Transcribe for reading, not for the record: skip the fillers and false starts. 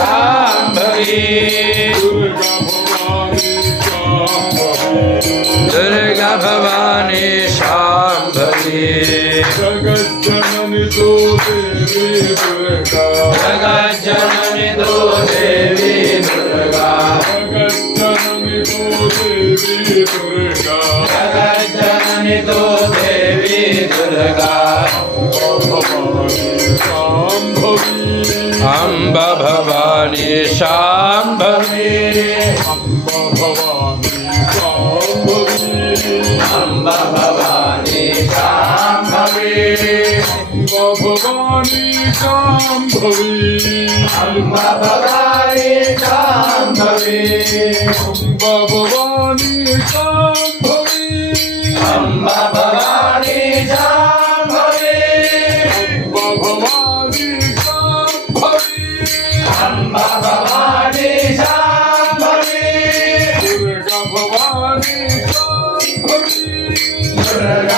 शाम्भवी दुर्गा भवानी शाम्भवी जगज्जननी तू देवी दुर्गा जगज्जननी तू देवी दुर्गा जगज्जननी तू देवी दुर्गा जगज्जननी तू देवी दुर्गा अम्बा भवानी शाम्भवी अम्ब भवानी शाम्भवी अम्बा भवानी शाम्भवी अम्ब भवानी शाम्भवी अम्बा भवानी शाम्भवी अम्ब भवानी शाम्भवी अम्बा भवानी शाम्भवी अम्ब भवानी शाम्भवी अम्बा भवानी शाम्भवी दुर्गा भवानी शाम्भवी दुर्गा